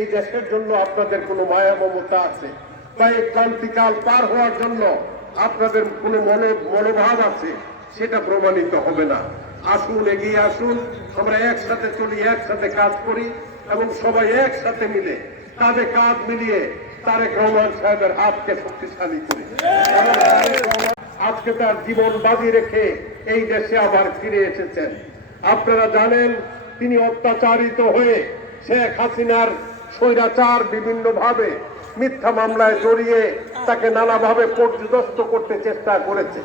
এই দেশের জন্য আপনাদের কোনো মায়া মমতা আছে বা এই ক্রান্তিকাল পার হওয়ার জন্য আপনাদের কোনো মনোভাব আছে, সেটা প্রমাণিত হবে না। আসুন, এগিয়ে আসুন, আমরা একসাথে চলি, একসাথে কাজ করি এবং সবাই একসাথে মিলে কাঁধে কাঁধ মিলিয়ে তারেক রহমান সাহেবের হাতকে শক্তিশালী করি। আজকে তার জীবন বাজি রেখে এই দেশে আবার ফিরে এসেছেন। আপনারা জানেন তিনি অত্যাচারিত হয়ে শেখ হাসিনার স্বৈরাচার বিভিন্ন ভাবে মিথ্যা মামলায় জড়িয়ে তাকে নানাভাবে পর্যদস্ত করতে চেষ্টা করেছে।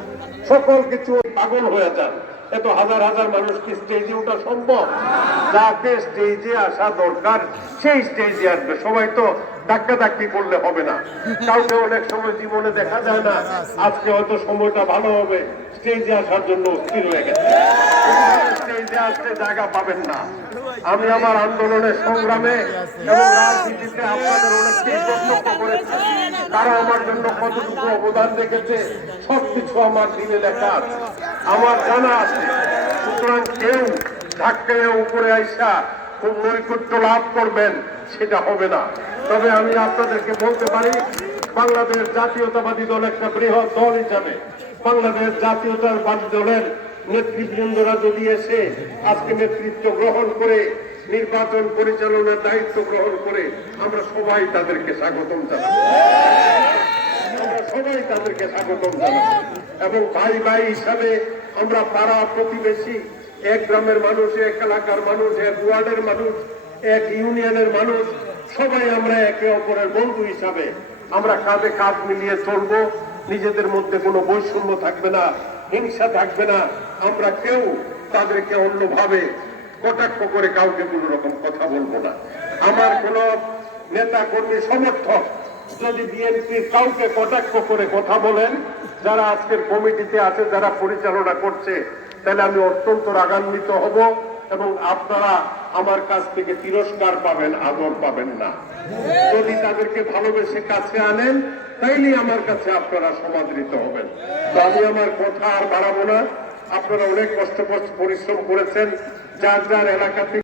সকল কিছু পাগল হয়ে যান। এত হাজার হাজার মানুষ কি স্টেজে ওঠা সম্ভব? যাকে স্টেজে আসা দরকার সেই স্টেজে আসবে। সবাই তো ধাক্কাধাক্কি করলে হবে না। কাউকে অনেক সময় জীবনে দেখা যায় না, আজকে হয়তো সময়টা ভালো হবে, স্টেজে আসার জন্য স্থির হয়ে গেছে। স্টেজে আসলে জায়গা পাবেন না। আমি আমার আন্দোলনের সংগ্রামে এবং রাজনীতিতে আপনাদের অনেককেই প্রত্যক্ষ করেছি। তারা আমার জন্য কতটুকু অবদান রেখেছে সবকিছু আমার দিনে লেখা আছে, আমার জানা আছে। সুতরাং কেউ ধাক্কায় উপরে আইসা খুব নৈকট্য লাভ করবেন সেটা হবে না। তবে আমি আপনাদেরকে বলতে পারি, বাংলাদেশ জাতীয়তাবাদী দল একটা বৃহৎ দল হিসাবে বাংলাদেশ জাতীয়তাবাদী দলের নেতৃবৃন্দরা যদি এসে আজকে নেতৃত্ব গ্রহণ করে নির্বাচন পরিচালনার দায়িত্ব গ্রহণ করে, আমরা সবাই তাদেরকে স্বাগতম জানাবো। সবাই তাদেরকে স্বাগতম জানাবো এবং ভাই ভাই হিসাবে আমরা পাড়া প্রতিবেশী, এক গ্রামের মানুষ, এক এলাকার মানুষ, এক ওয়ার্ডের মানুষ, এক ইউনিয়নের মানুষ, সবাই আমরা একে অপরের বন্ধু হিসাবে আমরা কাঁধে কাঁধ মিলিয়ে চলবো। নিজেদের মধ্যে কোনো বৈষম্য থাকবে না, হিংসা থাকবে না। আমরা কেউ তাদেরকে অন্যভাবে কটাক্ষ করে কাউকে কোনো রকম কথা বলবো না। আমার কোন নেতা কর্মী সমর্থক যদি বিএনপির কাউকে কটাক্ষ করে কথা বলেন, যারা আজকের কমিটিতে আছে, যারা পরিচালনা করছে, তাহলে আমি অত্যন্ত রাগান্বিত হব এবং আপনারা আমার কাছ থেকে তিরস্কার পাবেন, আদর পাবেন না। যদি তাদেরকে ভালোবেসে কাছে আনেন, তাইলেই আমার কাছে আপনারা সমাদৃত হবেন। তো আমি আমার কথা আর বাড়াবো না। আপনারা অনেক কষ্ট পরিশ্রম করেছেন, যার যার এলাকা থেকে